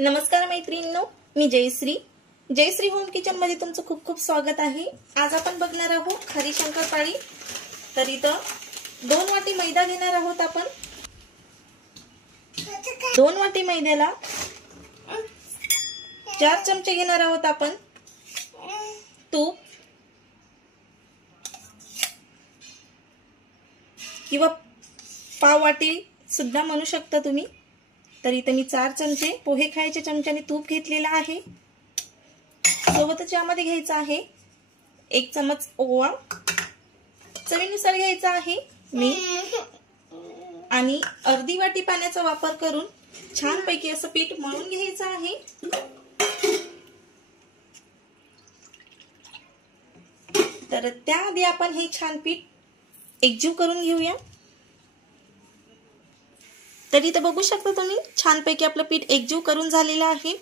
नमस्कार मैत्रिणींनो, मी Jayashree home kitchen मध्ये तुमचं खूप खूप स्वागत आहे। आज आपण बघणार आहोत खरी शंकरपाळी। तर इथं 2 वाटी मैदा घेणार आहोत आपण। 2 वाटी मैद्याला 4 चमचे घेणार आहोत आपण तूप किंवा पाव वाटी सुद्धा म्हणू शकता तुम्ही। तर इथे मी 4 चमचे पोहे खायच्या चमच्याने तूप घेतलेला आहे। सोबतच यामध्ये घ्यायचा आहे 1 चमच ओवा, चवीनुसार घ्यायचा आहे मीठ आणि अर्धी वाटी पाण्याचा वापर करून छानपैकी असं पीठ मळून घ्यायचं आहे। तर त्याआधी आपण हे छान पीठ एकजीव करून घेऊया। तर इथे बघू शकता तुम्ही छानपैकी आपलं पीठ एकजीव करून झालेलं आहे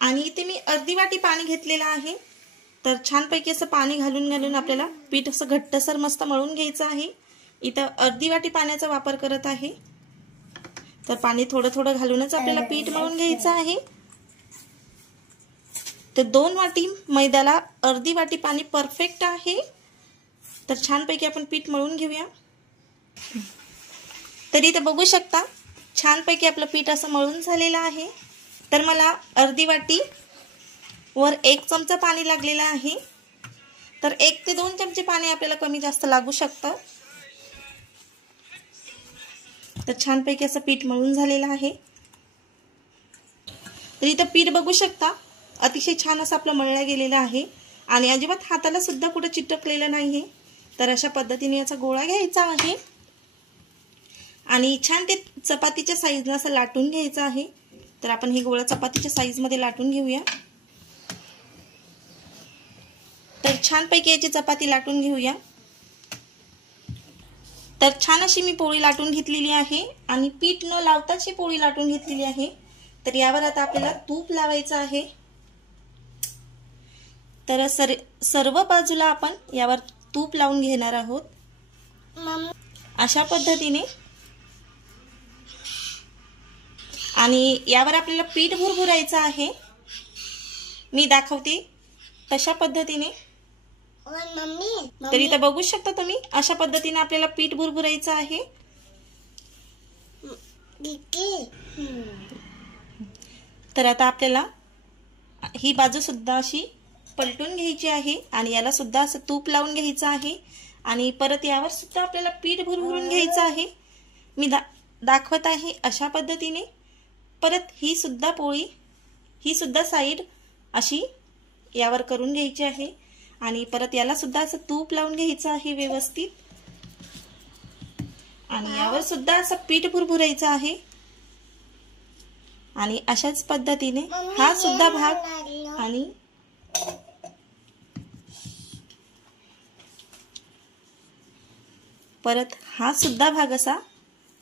आणि इथे मी अर्धी वाटी पाणी घेतलेलं आहे। तर छानपैकी असं पाणी घालून आपल्याला पीठ असं घट्टसर मस्त मळून घ्यायचं आहे। इथं अर्धी वाटी पाण्याचा वापर करत आहे। तर पाणी थोडं थोडं घालूनच आपल्याला पीठ मळून घ्यायचं आहे। तर 2 वाटी मैद्याला अर्धी वाटी पाणी परफेक्ट आहे। तर छानपैकी आपण पीठ मळून घेऊया। तर इथे बघू शकता छानपैकी आपलं पीठ असं मळून झालेलं आहे। तर मला अर्धी वाटी वर 1 चमचा पाणी लागलेलं आहे। तर 1 ते 2 चमचे पाणी आपल्याला कमी जास्त लागू शकतं। तर छानपैकी असं पीठ मळून झालेलं आहे। तर इथं पीठ बघू शकता अतिशय छान असं आपलं मळलं गेलेलं आहे आणि अजिबात हाताला सुद्धा कुठे चिटकलेलं नाहीये। तर अशा पद्धतीने याचा गोळा घ्यायचा आहे आणि छान ते चपातीच्या साईजला असं लाटून घ्यायचं आहे। तर आपण हे गोळा चपातीच्या साईज मध्ये लाटून घेऊया। तर छानपैकी याची चपाती लाटून घेऊया। तर छान अशी मी पोळी लाटून घेतलेली आहे आणि पीठ न लावताच ही पोळी लाटून घेतलेली आहे। तर यावर आता आपल्याला तूप लावायचं आहे। तर सर्व बाजूला आपण यावर तूप लावून घेणार आहोत अशा पद्धतीने। आणि यावर आपल्याला पीठ भुरभुरायचं आहे। मी दाखवते तशा पद्धतीने। तर इथं बघू शकता तुम्ही अशा पद्धतीने आपल्याला पीठ भुरभुरायचं आहे। तर आता आपल्याला ही बाजू सुद्धा अशी पलटून घ्यायची आहे आणि याला सुद्धा असं तूप लावून घ्यायचं आहे आणि परत यावर सुद्धा आपल्याला पीठ भुरभुरून घ्यायचं आहे। मी दाखवत आहे अशा पद्धतीने। परत ही सुद्धा पोळी ही सुद्धा साइड अशी यावर करून घ्यायची आहे आणि परत याला सुद्धा असं तूप लावून घ्यायचं आहे व्यवस्थित आणि यावर सुद्धा असं पीठ भुरभुरायचं आहे आणि अशाच पद्धतीने हा सुद्धा भाग आणि परत हा सुद्धा भाग असा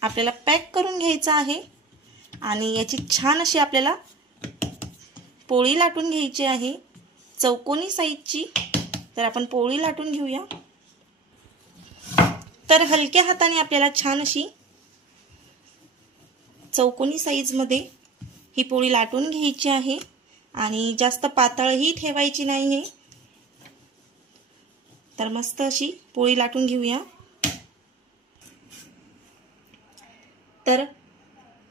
आपल्याला पॅक करून घ्यायचा आहे आणि याची छान अशी आपल्याला पोळी लाटून घ्यायची आहे चौकोनी साईजची। तर आपण पोळी लाटून घेऊया। तर हलक्या हाताने आपल्याला छान अशी चौकोनी साईज मध्ये ही पोळी लाटून घ्यायची आहे आणि जास्त पातळही ठेवायची नाही। तर मस्त अशी पोळी लाटून घेऊया। तर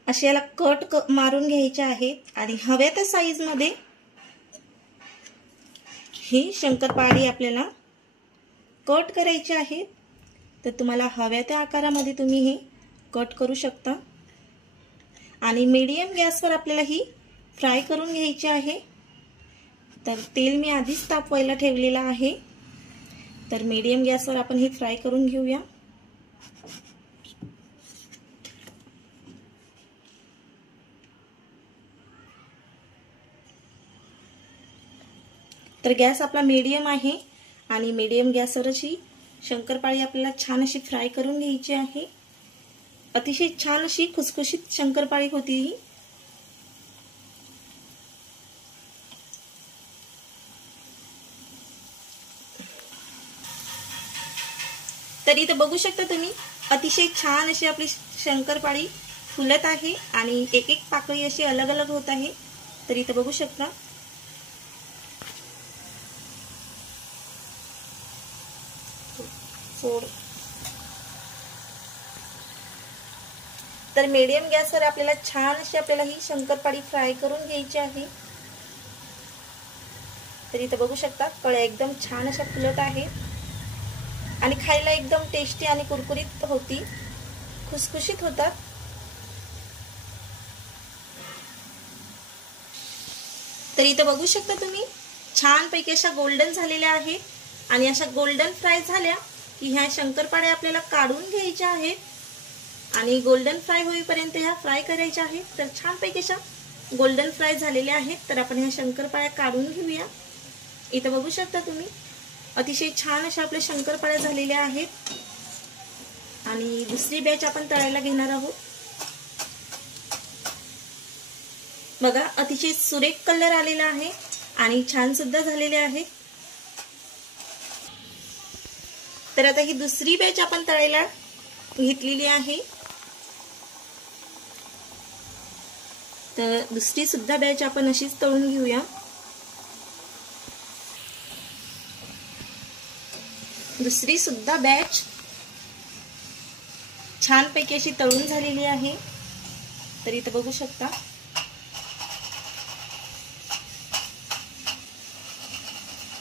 असे याला कट मारून घ्यायचे आहेत आणि हव्या त्या साईज मध्ये ही शंकरपाळी आपल्याला कट करायची आहे। तर तुम्हाला हव्या त्या आकारामध्ये तुम्ही हे कट करू शकता आणि मीडियम गॅसवर आपल्याला ही फ्राय करून घ्यायची आहे। तर तेल मी आधीच तापवायला ठेवलेलं आहे। तर मीडियम गॅसवर आपण ही फ्राय करून घेऊया। तर गॅस आपला मीडियम आहे आणि मीडियम गॅसवर अशी शंकरपाळी आपल्याला छान अशी फ्राय करून घ्यायची आहे। अतिशय छान अशी खुसखुशीत शंकरपाळी होती ही। तर इथे बघू शकता तुम्ही अतिशय छान अशी आपली शंकरपाळी फुलत आहे आणि एक एक पाकळी अशी अलग अलग होत आहे। तर इथं बघू शकता तर मीडियम गॅसवर आपल्याला छान अशी आपल्याला ही शंकरपाळी फ्राय करून घ्यायची आहे। तर इथं बघू शकता कळ्या एकदम छान अशा फुलत आहेत आणि खायला एकदम टेस्टी आणि कुरकुरीत होती, खुसखुशीत होतात। तर इथं बघू शकता तुम्ही छान पैकी अशा गोल्डन झालेल्या आहेत आणि अशा गोल्डन फ्राय झाल्या की ह्या शंकरपाळ्या आपल्याला काढून घ्यायच्या आहेत आणि गोल्डन फ्राय होईपर्यंत ह्या फ्राय करायच्या आहेत। तर छान पैकी अशा गोल्डन फ्राय झालेल्या आहेत। तर आपण ह्या शंकरपाळ्या काढून घेऊया। इथं बघू शकता तुम्ही अतिशय छान अशा आपल्या शंकरपाळ्या झालेल्या आहेत आणि दुसरी बॅच आपण तळायला घेणार आहोत। बघा अतिशय सुरेख कलर आलेला आहे आणि छान सुद्धा झालेले आहे। तर आता ही दुसरी बॅच आपण तळायला घेतलेली आहे। तर दुसरी सुद्धा बॅच आपण अशीच तळून घेऊया। दुसरी सुद्धा बॅच छान पैकी अशी तळून झालेली आहे। तर इथं बघू शकता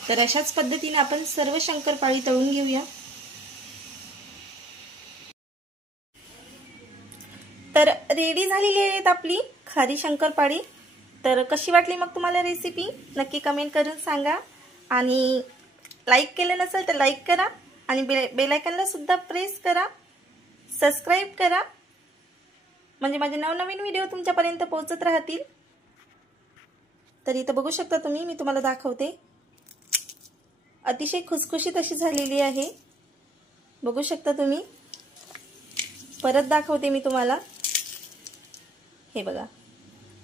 तर अशाच पद्धतीने आपण सर्व शंकरपाळी तळून घेऊया। तर रेडी झालेली आहेत आपली खारी शंकरपाळी। तर कशी वाटली मग तुम्हाला रेसिपी नक्की कमेंट करून सांगा आणि लाईक केलं नसेल तर लाईक करा आणि बेल आयकॉनला सुद्धा प्रेस करा, सबस्क्राइब करा म्हणजे माझे नवनवीन व्हिडिओ तुमच्यापर्यंत पोहोचत राहतील। तर इथं बघू शकता तुम्ही, मी तुम्हाला दाखवते अतिशय खुसखुशीत अशी झालेली आहे। बघू शकता तुम्ही, परत दाखवते मी तुम्हाला, हे बघा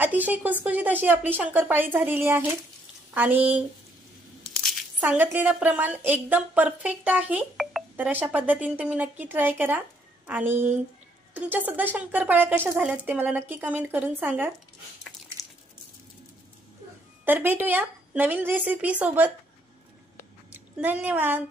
अतिशय खुसखुशीत अशी आपली शंकरपाळी झालेली आहे आणि सांगितलेलं प्रमाण एकदम परफेक्ट आहे। तर अशा पद्धतीने तुम्ही नक्की ट्राय करा आणि तुमच्या सुद्धा शंकरपाळ्या कशा झाल्यात ते मला नक्की कमेंट करून सांगा। तर भेटूया नवीन रेसिपी सोबत। धन्यवाद।